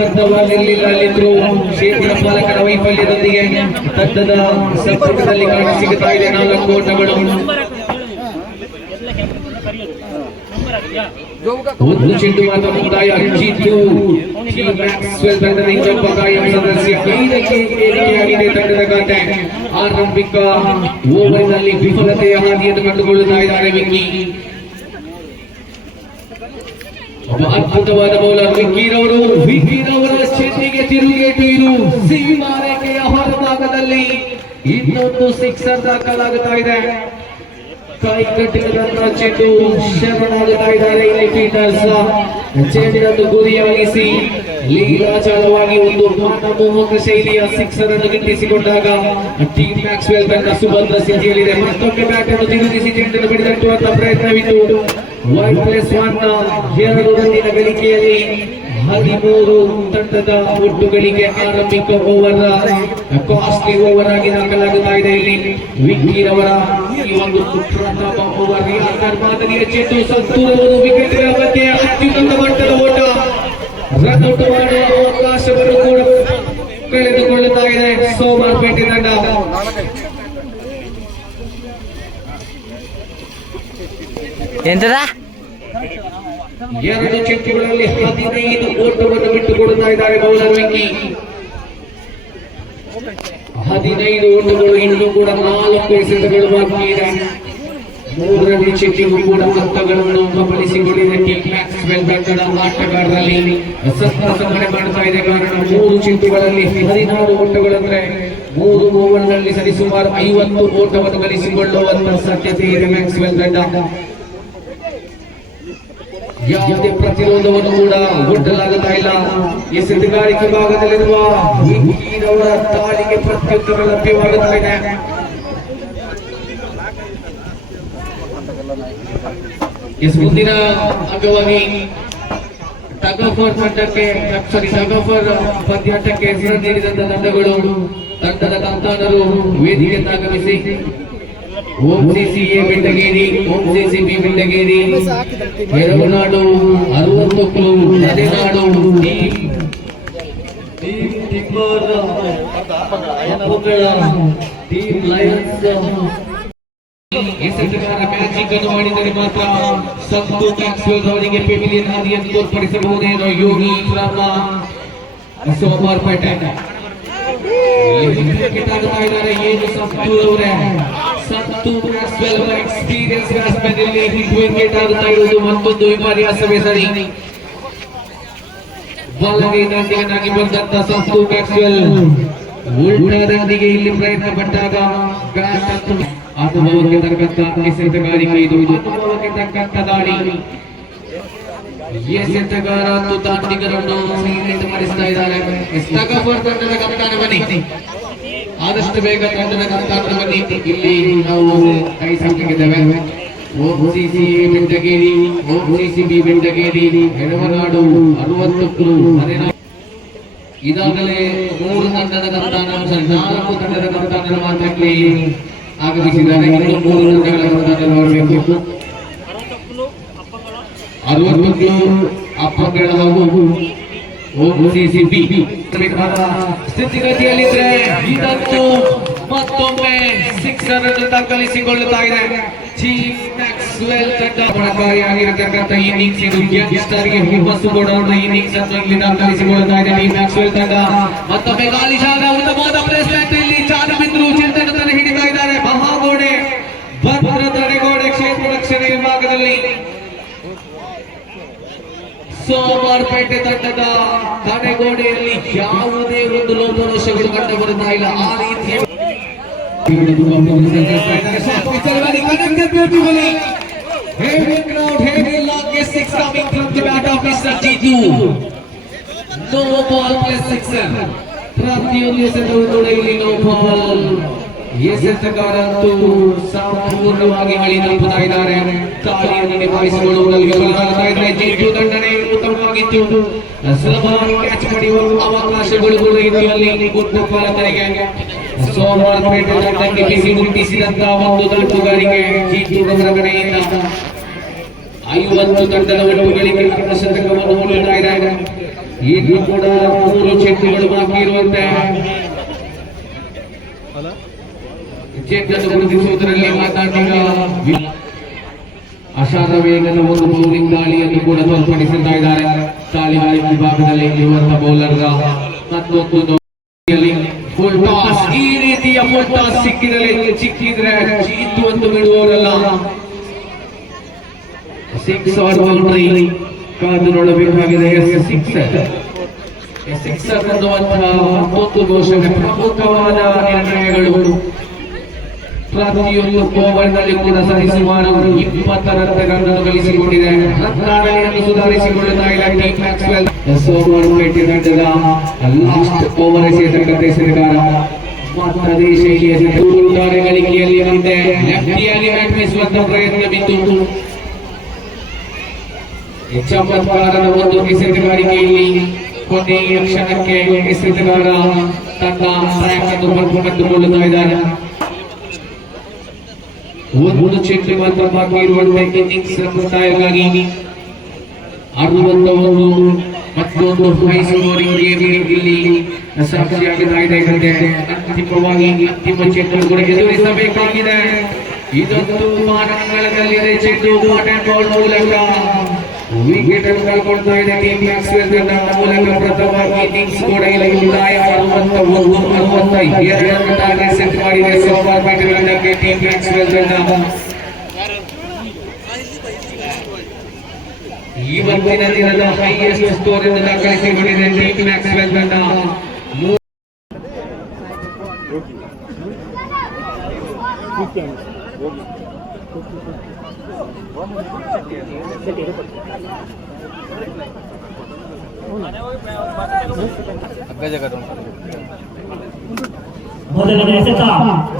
ಲಯಬದ್ಧವಾಗಿರಲಿಲ್ಲ ಅಲ್ಲಿದ್ರು ಕ್ಷೇತ್ರ ಪಾಲಕರ ವೈಫಲ್ಯದೊಂದಿಗೆ ತಂಡದ ಸಂಪರ್ಕದಲ್ಲಿ ಕಾಣಸಿಗುತ್ತಾ ಇದೆ. ನಾಲ್ಕು ಓಟಗಳು. ಒಂದು ಚೆಂಡು ಮಾತ್ರ ಮುಕ್ತಾಯ. ಅರ್ಜಿತು ಮ್ಯಾಕ್ಸ್ವೆಲ್ ತಂಡದ ಸದಸ್ಯ. ಖಾತೆ. ಆರಂಭಿಕ ಓವರ್ನಲ್ಲಿ ವಿಫಲತೆಯ ಹಾದಿಯನ್ನು ಕಂಡುಕೊಳ್ಳುತ್ತಾ ಇದ್ದಾರೆ ವಿಕ್ಕಿ. ಅದ್ಭುತವಾದ ಬೌಲರ್ ವಿಕ್ಕಿರವರು ವಿಕ್ಕಿರವರ ಚೆಂಡಿಗೆ ತಿರುಗೇಟು ಇದು. ಸೀಮಾರೇಖೆಯ ಹೊರಭಾಗದಲ್ಲಿ ಇನ್ನೊಂದು ಸಿಕ್ಸರ್ ದಾಖಲಾಗುತ್ತಾ ಇದೆ. ಕೈ ಕಟ್ಟಿದಂತಹ ಚೆಂಡು ಶರಣಾಗುತ್ತಾ ಇದ್ದಾರೆ ಇಲ್ಲಿ ಪೀಟರ್ಸ್. ಚೆಂಡಿನನ್ನು ಗುರಿಯಾಗಿಸಿ ಲೀಲಾಚಾರವಾಗಿ ಒಂದು ಮಾನಮೋಹಕ ಶೈಲಿಯ ಸಿಕ್ಸರ್ ಅನ್ನು ಗಿಟ್ಟಿಸಿಕೊಂಡಾಗ ಟೀಮ್ ಮ್ಯಾಕ್ಸ್ವೆಲ್ ತನ್ನ ಸುಭದ್ರ ಸ್ಥಿತಿಯಲ್ಲಿದೆ. ಮತ್ತೊಮ್ಮೆ ಬ್ಯಾಟ್ ಅನ್ನು ತಿರುಗಿಸಿ ಚೆಂಡನ್ನು ಬಡಿದಟ್ಟುವಂತ ಪ್ರಯತ್ನವಿತ್ತು. ಒನ್ ಪ್ಲಸ್ ಒನ್ ರನ್ನಿನ ಗಳಿಕೆಯಲ್ಲಿ ಹದಿಮೂರು ತಂಡದ ಒಟ್ಟುಗಳಿಗೆ ಆರಂಭಿಕ ಓವರ್ ಕಾಸ್ಟ್ಲಿ ಓವರ್ ಆಗಿ ದಾಖಲಾಗುತ್ತಾ ಇದೆ ಇಲ್ಲಿ. ವಿಕ್ಕಿರವರ ಈ ಒಂದು ಪ್ರಥಮ ಓವರ್ ಯಾಕರ್ ಮಾದರಿಯ ಚೆಂಡು ಸತ್ತೂರವರು ವಿಕೆಟ್ಗಳ ಮಧ್ಯೆ ಅತ್ಯುನ್ನತ ಮಟ್ಟದ ಓಟ. ರನ್ ಔಟ್ ಮಾಡುವ ಅವಕಾಶವನ್ನು ಕೂಡ ಕಳೆದುಕೊಳ್ಳುತ್ತಾ ಇದೆ ಸೋಮವಾರಪೇಟೆ ತಂಡ. ಎಂತದಾ? ಎರಡು ಚಿಟ್ಟುಗಳಲ್ಲಿ ಹದಿನೈದು ಓಟವನ್ನು ಬಿಟ್ಟುಕೊಡುತ್ತಾ ಇದ್ದಾರೆ ಬೌಲರ್ ಹದಿನೈದು ಓಟಗಳು ಇನ್ನೂ ಕೂಡ ನಾಲ್ಕು ಎಸೆತಗಳು ಬಾಕಿ ಇದೆ. ಮೂರನೇ ಚೆಂಡಿಗೂ ಕೂಡ ಮೊತ್ತಗಳನ್ನು ಗಮನಿಸಿಕೊಂಡಿದೆ ಆಟಗಾರರಲ್ಲಿ ಸಂಭ್ರಮಣೆ ಮಾಡ್ತಾ ಇದೆ. ಕಾರಣ ಮೂರು ಚೆಂಡುಗಳಲ್ಲಿ ಹದಿನಾರು ಓಟಗಳಂದ್ರೆ ಮೂರು ಓವರ್ನಲ್ಲಿ ಸರಿಸುಮಾರು ಐವತ್ತು ಓಟವನ್ನು ಗಳಿಸಿಕೊಳ್ಳುವಂತ ಸಾಧ್ಯತೆ ಇದೆ ಮ್ಯಾಕ್ಸ್ವೆಲ್ ತಂಡ. ಯಾವುದೇ ಪ್ರತಿರೋಧವನ್ನು ಕೂಡ ಒಡ್ಡಲಾಗುತ್ತಾ ಇಲ್ಲ. ಈ ಸಿದ್ಧಗಾರಿಕೆ ಭಾಗದಲ್ಲಿರುವ ಹುಡುಗಿರವರ ತಾಳಿಗೆ ಪ್ರತ್ಯುತ್ತರ ಲಭ್ಯವಾಗುತ್ತಾ ಇದೆ. ಮುಂದಿನ ಅಂಗವಾಗಿ ಟಗಫರ್ ತಂಡಕ್ಕೆ ಸಾರಿ ಟಗಫರ್ ಪಂದ್ಯಾಟಕ್ಕೆ ಹೆಸರು ನೀಡಿದಂತ ತಂಡಗಳು. ತಂಡದ ಕಪ್ತಾನರು ವೇದಿಕೆ ಆಗಮಿಸಿ ಓಂ ಸಿಸಿಎ ಬೆಂಡಗೇರಿ ಓಂ ಸಿಸಿಬಿ ಬೆಂಡಗೇರಿ ಎರವನಾಡು ಅರವತ್ತು ನದಿನಾಡು ಟೀಮ್ ಟೀಮ್ ಟಿಪ್ಪರ್ ಅಪ್ಪಗಳ ಟೀಮ್ ಲಯನ್ಸ್ ಎಸೆತಗಾರ ಮ್ಯಾಜಿಕ್ ಅನ್ನು ಮಾಡಿದರೆ ಮಾತ್ರ ಸಂತು ಮ್ಯಾಕ್ಸ್ವೆಲ್ ಅವರಿಗೆ ಪೆವಿಲಿಯನ್ ಹಾದಿಯನ್ನು ತೋರ್ಪಡಿಸಬಹುದೇನೋ ಯೋಗಿ ರಾಮ ಸೋಮವಾರಪೇಟೆ ವಿಕೆಟ್ ಆಗುತ್ತಾ ಇದ್ದಾರೆ ಏನು ಸಂತು ಅವರೇ ಸಂತು ಮ್ಯಾಕ್ಸ್ವೆಲ್ ಅವರ ಎಕ್ಸ್ಪೀರಿಯನ್ಸ್ ಬ್ಯಾಟ್ಸ್ಮನ್ ಇಲ್ಲಿ ಹಿಟ್ ವಿಕೆಟ್ ಆಗುತ್ತಾ ಇರುವುದು ಮತ್ತೊಂದು ವಿಪರ್ಯಾಸವೇ ಸರಿ ಬಲಗೈದಾಗಿ ಬಂದಂತ ಸಂತು ಮ್ಯಾಕ್ಸ್ವೆಲ್ ಉಲ್ಟಾದಾದಿಗೆ ಇಲ್ಲಿ ಪ್ರಯತ್ನ ಪಟ್ಟಾಗ ಬ್ಯಾಟ್ ಅಂತೂ ಅನುಭವಕ್ಕೆ ತಕ್ಕಂತ ಎಸೆತಗಾರಿಕೆ ಇದು ಇದು ಅನುಭವಕ್ಕೆ ತಕ್ಕಂತ ದಾಳಿ ಎಸೆತಗಾರ ಮತ್ತು ತಾಂತ್ರಿಕರನ್ನು ಸೀಮಿತ ಮಾಡಿಸ್ತಾ ಇದ್ದಾರೆ ಎಸ್ತಗಫರ್ ತಂಡದ ಕಪ್ತಾನ ಬನ್ನಿ ಆದಷ್ಟು ಬೇಗ ತಂಡದ ಬನ್ನಿ ಇಲ್ಲಿ ನಾವು ಕೈ ಸಾಕಿದ್ದೇವೆ ಓಸಿಸಿ ಬೆಂಡಗೇರಿ ಓಸಿಸಿ ಬಿ ಬೆಂಡಗೇರಿ ಹೆಳವನಾಡು ಅರವತ್ತು ಇದಾಗಲೇ ಮೂರು ತಂಡದ ಕಪ್ತಾನ ನಾಲ್ಕು ತಂಡದ ಕಪ್ತಾನರ ಮಾತ್ರಕ್ಕೆ ಆಗಮಿಸಿದ್ದಾರೆ. ಇನ್ನು ಮೂರು ತಂಡಗಳ ಕಪ್ತಾನ ನೋಡಬೇಕು. ಅರವತ್ತು ಅಪ್ಪಗಳ ಹಾಗೂ ಓಸಿಸಿಬಿ ಸ್ಥಿತಿಗತಿಯಲ್ಲಿದ್ರೆ ಇದಂತೂ ಮತ್ತೊಮ್ಮೆ ಸಿಕ್ಸರ್ ಅನ್ನು ದಾಖಲಿಸಿಕೊಳ್ಳುತ್ತಾ ಇದೆ. ಇನ್ನಿಂಗ್ಸ್ ಇದು ಯಂಗ್ಸ್ಟರ್ಗೆ ಹುಮ್ಮಸ್ಸು ಇನ್ನಿಂಗ್ಸ್ ಅನ್ನು ಇಲ್ಲಿ ಇದೆ. ಟೀಮ್ ಮತ್ತೊಮ್ಮೆ ಗಾಲಿಶಾದ ಉತ್ತಮವಾದ ಪ್ಲೇಸ್ಮೆಂಟ್ ಇಲ್ಲಿ ಚಾಲು ಬಿದ್ರು ಚಿಂತನೆ ಹಿಡಿತಾ ಇದ್ದಾರೆ ಮಹಾಗೋಡೆ ಭದ್ರ ತಡೆಗೋಡೆ ಕ್ಷೇತ್ರ ರಕ್ಷಣೆ ವಿಭಾಗದಲ್ಲಿ ಸೋಮವಾರಪೇಟೆ ತಂಡದ ತಡೆಗೋಡೆಯಲ್ಲಿ ಯಾವುದೇ ಒಂದು ಲೋಪದೋಷಗಳು ಕಂಡು ಬರುತ್ತಾ ಇಲ್ಲ ಆ ರೀತಿಯ Heavy crowd, heavy long six coming from the bat of Mr. Jitu. No ball plus sixer ಪ್ರತಿಯೊಂದು ಎಸೆತವು ಕೂಡ ಇಲ್ಲಿ ನೋ ಬಾಲ್ ಎಸೆತಗಾರಂತೂ ಸಂಪೂರ್ಣವಾಗಿ ಹಳಿ ತಲುಪುತ್ತಾ ಇದ್ದಾರೆ. ತಾಳಿಯನ್ನು ನಿಭಾಯಿಸಿಕೊಳ್ಳುವುದರಲ್ಲಿ ಇದ್ದಾರೆ ದಂಡನೆ ಉತ್ತಮವಾಗಿತ್ತು ಸುಲಭವಾಗಿ ಕ್ಯಾಚ್ ಅವಕಾಶಗಳು ಸೋಮವಾರಪೇಟೆ ತಂಡಕ್ಕೆ ಬಿಸಿ ಮುಟ್ಟಿಸಿದಂತಹ ಒಂದು ಐವತ್ತು ತಂಡದ ಒಡವುಗಳಿಗೆ ಶತಕವನ್ನು ಇದ್ದಾರೆ ಈಗಲೂ ಕೂಡ ಮೂರು ಚೆಂಡುಗಳು ಬಾಕಿ ಇರುವಂತೆ. ಚೆಂಡನ್ನು ಗುರುತಿಸುವುದರಲ್ಲಿ ಮಾತಾಡಿದ ಅಶಾದ ವೇಗದ ಒಂದು ಬೌಲಿಂಗ್ ದಾಳಿಯನ್ನು ಕೂಡ ತೋರ್ಪಡಿಸುತ್ತಾ ಇದ್ದಾರೆ ದಾಳಿ ವಿಭಾಗದಲ್ಲಿ ಇರುವಂತಹ ಬೌಲರ್ ಮತ್ತೊಂದು full toss. ಈ ರೀತಿಯ ಫುಲ್ ಟಾಸ್ ಸಿಕ್ಕಿದರೆ ಸಿಕ್ಕಿದ್ರೆ ಜೀತು ಒಂದು ಬಿಡುವವರಲ್ಲ ಸಿಕ್ಸ್ ಆರ್ ಬೌಂಡ್ರಿ ಕಾದು ನೋಡಬೇಕಾಗಿದೆ. ಸಿಕ್ಸ್ ಸಿಕ್ಸ್ ಅನ್ನುವಂತಹ ಮತ್ತೊಂದು ಘೋಷಣೆ ಪ್ರಮುಖವಾದ ನಿರ್ಣಯಗಳು. ಪ್ರತಿಯೊಂದು ಓವರ್ನಲ್ಲಿ ಕೂಡ ಸರಿಸುಮಾರು ಇಪ್ಪತ್ತ ರನ್ಗಳನ್ನು ಗಳಿಸಿಕೊಂಡಿದೆ ರನ್ನಾವಳಿಯನ್ನು ಸುಧಾರಿಸಿಕೊಳ್ಳುತ್ತಾ ಇಲ್ಲ ಟೀಮ್ ಮ್ಯಾಕ್ಸ್ವೆಲ್ ತಾರೆ ಗಳಿಕೆಯಲ್ಲಿ ಲೆಫ್ಟಿಯಾಗಿ ಒಂದು ಕೊನೆಯ ಕ್ಷಣಕ್ಕೆ ತನ್ನ ಟ್ರ್ಯಾಕ್ ಅನ್ನು ಕಂಡುಕೊಳ್ಳುತ್ತಾ ಇದ್ದಾರೆ ಒಂದು ಚೆಂಡು ಮಾತ್ರ ಬಾಕಿ ಇರುವಂತೆ ಇನ್ನಿಂಗ್ಸ್ ಮುಕ್ತಾಯಕ್ಕಾಗಿ ಅರವತ್ತ ಮತ್ತೊಂದು ಹೈ ಸ್ಕೋರಿಂಗ್ ಗೇಮ್ ಇಲ್ಲಿ ಅಂತಿಮವಾಗಿ ಅಂತಿಮ ಚೆಂಡು ಕೂಡ ಎದುರಿಸಬೇಕಾಗಿದೆ. ಇದೊಂದು ಬಾಟನ್ ಬೌಲ್ ಮೂಲಕ. ವಿಕೆಟ್ ಅನ್ನು ಕಳ್ಕೊಳ್ತಾ ಇದೆ ಟೀಮ್ ಮ್ಯಾಕ್ಸ್ವೆಲ್ ತಂಡ ಮೂಲಕ ಪ್ರಥಮವಾಗಿ ಇನ್ನಿಂಗ್ಸ್ ಕೂಡ ಇಲ್ಲಿ ಮುಕ್ತಾಯ ಅರವತ್ತ ಒಂದು ಅರವತ್ತ ಎರಡನ್ನು ಟಾರ್ಗೆಟ್ ಸೆಟ್ ಮಾಡಿದೆ ಸೋಮವಾರಪೇಟೆ ತಂಡಕ್ಕೆ ಟೀಮ್ ಮ್ಯಾಕ್ಸ್ವೆಲ್ ತಂಡ ಇವತ್ತಿನ ದಿನದ ಹೈಯೆಸ್ಟ್ ಸ್ಕೋರ್ ಎಂದು ದಾಖಲಿಸಿಕೊಂಡಿದೆ ಟೀಮ್ ಮ್ಯಾಕ್ಸ್ವೆಲ್ ತಂಡ ಎಸೆತ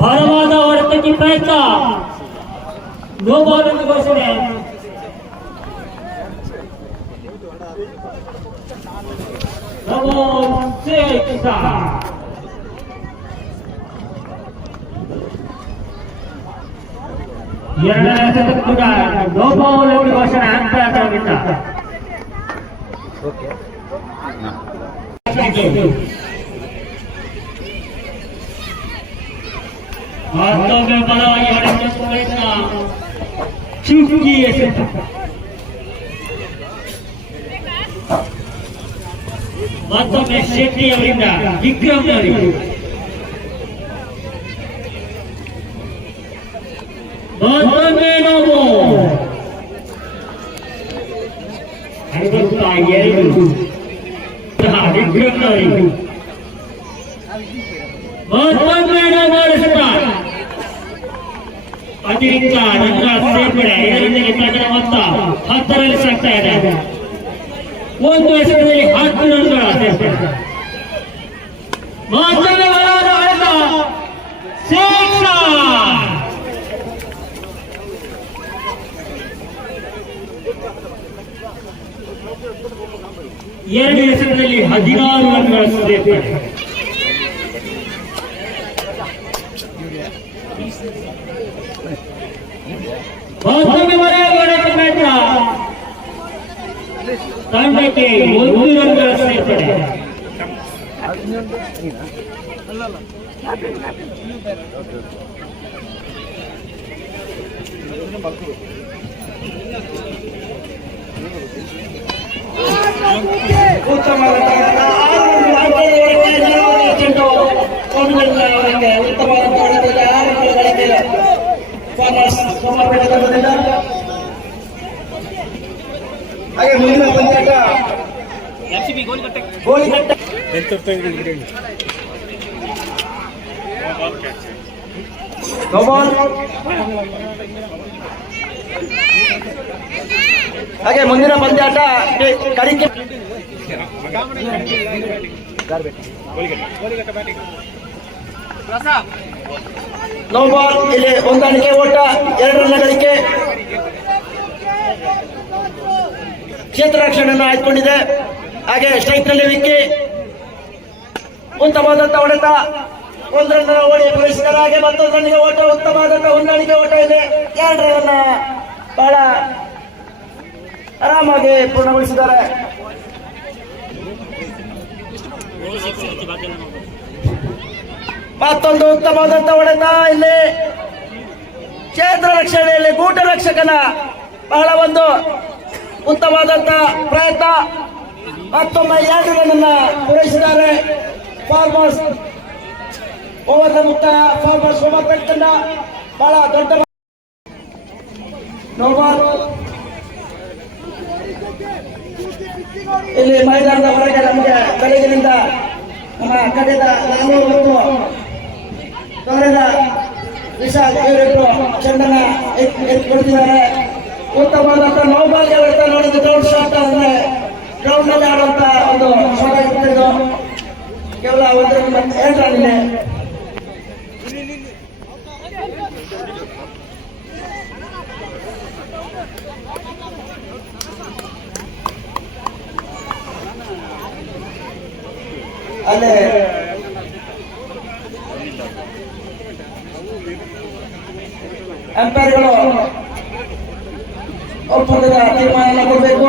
ಭಾರವಾದ ಹೊಡೆತಕ್ಕೆ ಪ್ರಯತ್ನ. ನೋ ಬಾಲ್ ಎಂದು ಘೋಷಣೆ. Double six. ಎರಡನೇ ಎಸೆತ ಕೂಡ ನೋ ಬಾಲ್ ಎಂದು ಘೋಷಣೆ ಅಂತ್ಯದಿಂದ ಮತ್ತೊಮ್ಮೆ ಬಲವಾಗಿ ಹೊಡೆದ ಪ್ರಯತ್ನ ಚುಕ್ಕಿ ಎಸೆತ ಮತ್ತೊಮ್ಮೆ ಶೆಟ್ಟಿ ಅವರಿಂದ ವಿಕ್ರಮ್ ಅವರಿಗೆ ಮತ್ತೊಮ್ಮೆ ನಾವು ಐವತ್ತ ಎರಡು ಹಾ, ವಿಕ್ರಮ್ ಅವರಿಗೆ ಮತ್ತೊಮ್ಮೆ ನಾವು ಮಾಡಿಸುತ್ತಾರೆ ಅತಿರಿಕ್ತ ರನ್ನ ಸೇರ್ಪಡೆ ಇದರಿಂದಲೇ ತಂಡದ ಮೊತ್ತ ಹತ್ತರಲ್ಲಿ ಸಾಗ್ತಾ ಇದೆ. ಒಂದು ಎಸೆತದಲ್ಲಿ ಹತ್ತು ರನ್ಗಳ ಸೇರ್ಪಡೆ ಎರಡು ಎಸೆತದಲ್ಲಿ ಹದಿನಾರು ರನ್ಗಳ ಸೇರ್ಪಡೆ ಮತ್ತೊಮ್ಮೆ ಬರೆಯಬೇಡ ಪ್ರಯತ್ನ ತಂಡಕ್ಕೆ ಒಂದು ರನ್ಗಳ ಸೇರ್ಪಡೆ ಚೆಂಡು ಒಂದು ಉತ್ತಮವಾದ ಹೊಡೆತದ ಆರು ಗಳಿಗೆ ಫಾರ್ಮರ್ಸ್ ಸೋಮವಾರಪೇಟೆ ತಂಡದಿಂದ ಹಾಗೆ ಮುಂದಿನ ಪಂದ್ಯಾಟ ಹಾಗೆ ಮುಂದಿನ ಪಂದ್ಯಾಟ ಕಡಿಕೆ ನೋ ಬಾಲ್ ಇಲ್ಲಿ ಹೊಂದಾಣಿಕೆ ಓಟ, ಎರಡು ರನ್ ಗಳಿಕೆ ಕ್ಷೇತ್ರ ರಕ್ಷಣೆಯನ್ನು ಆಯ್ದುಕೊಂಡಿದೆ. ಹಾಗೆ ಸ್ಟ್ರೈಕ್ನಲ್ಲಿ ವಿಕ್ಕಿ. ಉತ್ತಮವಾದಂತ ಹೊಡೆತ. ಒಂದು ರನ್ ಓಡಿ ಪೂರೈಸಿದ್ದಾರೆ ಹಾಗೆ ಮತ್ತೊಂದು ರನ್ನಿಗೆ ಓಟ, ಉತ್ತಮವಾದಂತ ಹೊಂದಾಣಿಕೆ ಓಟ ಇದೆ. ಎರಡು ರನ್ ಬಹಳ ಆರಾಮಾಗಿ ಪೂರ್ಣಗೊಳಿಸಿದ್ದಾರೆ. ಮತ್ತೊಂದು ಉತ್ತಮವಾದಂತ ಹೊಡೆತ. ಇಲ್ಲಿ ಕ್ಷೇತ್ರ ರಕ್ಷಣೆಯಲ್ಲಿ ಗೂಟ ರಕ್ಷಕನ ಬಹಳ ಒಂದು ಉತ್ತಮವಾದಂತ ಪ್ರಯತ್ನ. ಮತ್ತೊಮ್ಮೆ ಎರಡು ಪೂರೈಸಿದ್ದಾರೆ. ಫಾರ್ಮರ್ಸ್ ಓವರ್ ಮುಕ್ತ ಫಾರ್ಮರ್ಸ್ ಓವರ್ ಬೆಟ್ ತಂಡ ಬಹಳ ದೊಡ್ಡ ಇಲ್ಲಿ ಮೈದಾನದ ಹೊರಗೆ ನಮಗೆ ಬೆಳಗಿನಿಂದ ನಮ್ಮ ಕಡೆದ ನಾನೂರು ಮತ್ತು ತೊರೆದ ವಿಶಾಲ್ ಇವರಿಬ್ರು ಚಂದನ ಎತ್ಕೊಡ್ತಿದ್ದಾರೆ ಉತ್ತಮವಾದಂತ ನೋಬಾಲ್ ನೋಡಿದ್ರೆ ನೋಡಿದ್ದು ಗ್ರೌಂಡ್ ಶಾಟ್ ಅಂದ್ರೆ ಗ್ರೌಂಡ್ನಲ್ಲಿ ಆಡುವಂತ ಒಂದು ಶಾಟ್ ಆಗಿರ್ತಿದ್ದು ಕೇವಲ ಒಂದು ಮತ್ತೆ ಎರಡು ರನ್ ಇದೆ ಅಲ್ಲೇ ಅಂಪೈರ್ಗಳು ಒಪ್ಪಂದದ ತೀರ್ಮಾನ ಕೊಡಬೇಕು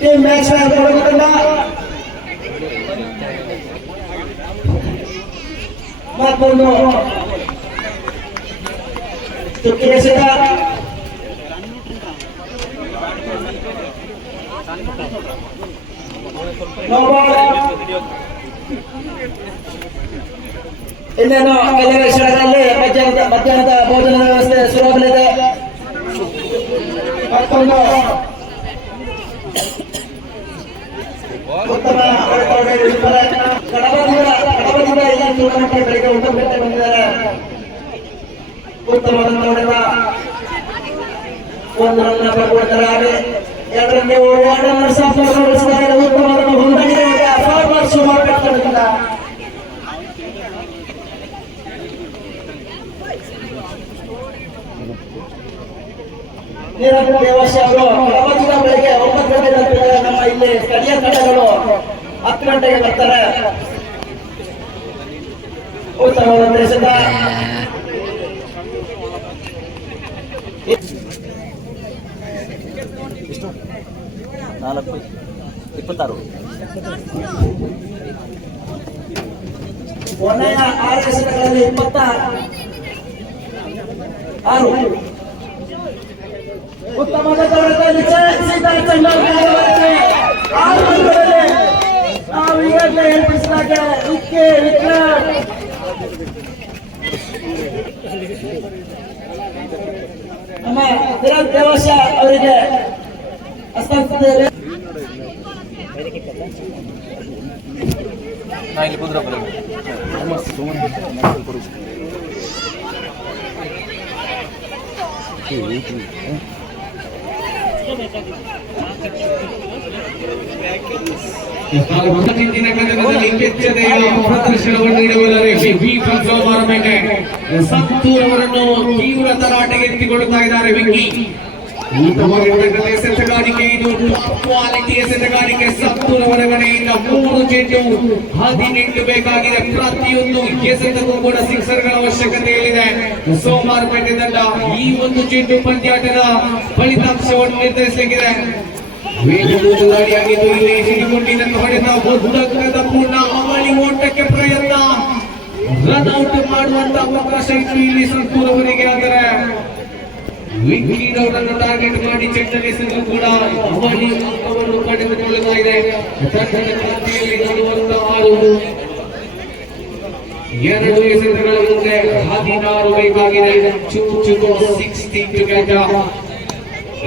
టీమ్ మ్యాచ్ జరుగుతున్నా మాకు చుట్టూ వేసేదా ಇನ್ನೇನು ಕೆಲವೇ ಕ್ಷಣಗಳಲ್ಲಿ ಮಧ್ಯಾಹ್ನದ ಮಧ್ಯಾಹ್ನದ ಭೋಜನದ ವ್ಯವಸ್ಥೆ ಶುರುವಾಗಲಿದೆ ಮತ್ತೊಂದು ಬೆಳಿಗ್ಗೆ ಊಟ ಬೆಟ್ಟೆ ಬಂದಿದ್ದಾರೆ. ಉತ್ತಮವಾದಂತಹ ಒಂದು ರನ್ನ ಹಾಗೆ. ಎರಡರಲ್ಲಿ ಎರಡು ರನ್ ಉತ್ತಮವನ್ನು ಹೊಂದಾಣಿಕೆ ಫಾರ್ಮರ್ಸ್ ಮಾರ್ಕೆಟ್ ನೀರಜ್ ದೇವಾಶಿ ಅವರು ಪ್ರವಚನ ಬೆಳಿಗ್ಗೆ ಒಂಬತ್ತು ಗಂಟೆ ತಲುಪಿದ್ದಾರೆ ನಮ್ಮ ಇಲ್ಲಿ ಸ್ಥಳೀಯ ತಂಡಗಳು ಹತ್ತು ಗಂಟೆಗೆ ಬರ್ತಾರೆ. ಉತ್ತಮವಾದ ದೇಶದ ನಾಲ್ಕು ಇಪ್ಪತ್ತಾರು ಕೊನೆಯ ಆರು ಎಸೆತಗಳಲ್ಲಿ ಇಪ್ಪತ್ತ ಆರು ಉತ್ತಮವಾದ ದೌಡದಲ್ಲಿ ಸೀತಾ ಚಂಡೋಲ್ಕರ್ ಆರು ರನ್ಗಳಲ್ಲಿ ನಾವು ಈಗಾಗಲೇ ಏರ್ಪಡಿಸಿದಾಗ ವಿಕ್ಕೆ ವಿಕ್ರಾಟ್ ನಮ್ಮ ವಿರಾಟ್ ದೇವಾಶ ಅವರಿಗೆ ಹಸ್ತಾಂತರಿಸಿದ್ದೇವೆ ನಾ ಇಲ್ಲಿ ಕುಂದ್ರ ಹಾಗೂ ಮುಂದಿನ ದಿನಗಳಲ್ಲಿ ಕೆಚ್ಚದೆಯ ಪ್ರದರ್ಶನವನ್ನು ನೀಡುವುದರಲ್ಲಿ ಫಿಫಾ ಟೂರ್ನಮೆಂಟ್ ಸತ್ತೂರ್ ಅವರನ್ನು ತೀವ್ರ ತರಾಟೆಗೆ ಎತ್ತಿಕೊಳ್ಳುತ್ತಾ ಇದ್ದಾರೆ ವಿಕ್ಕಿ. ಎಸೆತಗಾರಿಕೆ ಇದು. ಟಾಪ್ ಕ್ವಾಲಿಟಿ ಎಸೆತಗಾರಿಕೆ ಸತ್ತೂರ್ ಹೊರಗಡೆಯಿಂದ ಮೂರು ಚೆಂಡು ಹದಿನೆಂಟು ಬೇಕಾಗಿದೆ. ಪ್ರತಿಯೊಂದು ಎಸೆತಕ್ಕೂ ಕೂಡ ಸಿಕ್ಸರ್ಗಳ ಅವಶ್ಯಕತೆಯಲ್ಲಿದೆ. ಸೋಮವಾರಪೇಟೆ ತಂಡ ಈ ಒಂದು ಚೆಂಡು ಪಂದ್ಯಾಟದ ಫಲಿತಾಂಶವನ್ನು ನಿರ್ಧರಿಸಲಿಕ್ಕಿದೆ. ವೇಗದೂತ ದಾಳಿಯಾಗಿದ್ದು ಇಲ್ಲಿ ಸಿಡಿಗುಂಡಿನನ್ನು ಹೊಡೆದ ಬುದ್ಧಗ್ರದ ಪೂರ್ಣ ಅವಳಿ ಓಟಕ್ಕೆ ಪ್ರಯತ್ನ. ರನ್ ಔಟ್ ಮಾಡುವಂತ ಅವಕಾಶ ಇತ್ತು ಇಲ್ಲಿ ಸಂತೂರವರಿಗೆ ಆದರೆ ವಿಕ್ಕಿರವರನ್ನು ಟಾರ್ಗೆಟ್ ಮಾಡಿ ಚೆಂಡನೆಸಲು ಕೂಡ ಅವಳಿ ಅಂಕವನ್ನು ಪಡೆದುಕೊಳ್ಳುತ್ತಾ ಇದೆ ತಂಡದ ಕ್ರಾಂತಿಯಲ್ಲಿ ನೋಡುವಂತ ಆರು. ಎರಡು ಎಸೆತಗಳ ಮುಂದೆ ಹದಿನಾರು ಬೇಕಾಗಿದೆ ಚೂ ಚೂ ಸಿಕ್ಸ್ಟಿ ಟು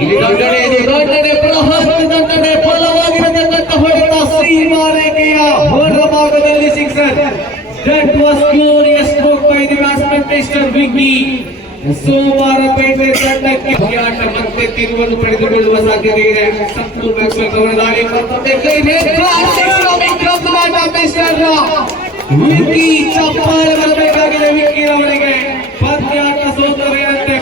ಇಲ್ಲಿ ದಂಡನೆ ಇದು. ದಂಡನೆ ಬೃಹತ್ ದಂಡನೆ, ಬಲವಾಗಿರತಕ್ಕಂಥ ಹೊಡೆತ ಸೀಮಾರೇಖೆಯ ಹೊರಭಾಗದಲ್ಲಿ sixer. That was glorious stroke by the batsman mister Viggi Somwarpet ತಂಡಕ್ಕೆ ಹೋರಾಟ ಮತ್ತೆ ತಿರುವನ್ನು ಪಡೆದುಕೊಳ್ಳುವ ಸಾಧ್ಯತೆ ಇದೆ. ಸಂಪೂರ್ಣ ಬ್ಯಾಟ್ಸ್ಮನ್ ಅವರ ದಾಳಿ ಮಿಸ್ಟರ್ ಚಪ್ಪಾಳೆ ಬರಬೇಕಾಗಿದೆ ವಿಕ್ಕಿ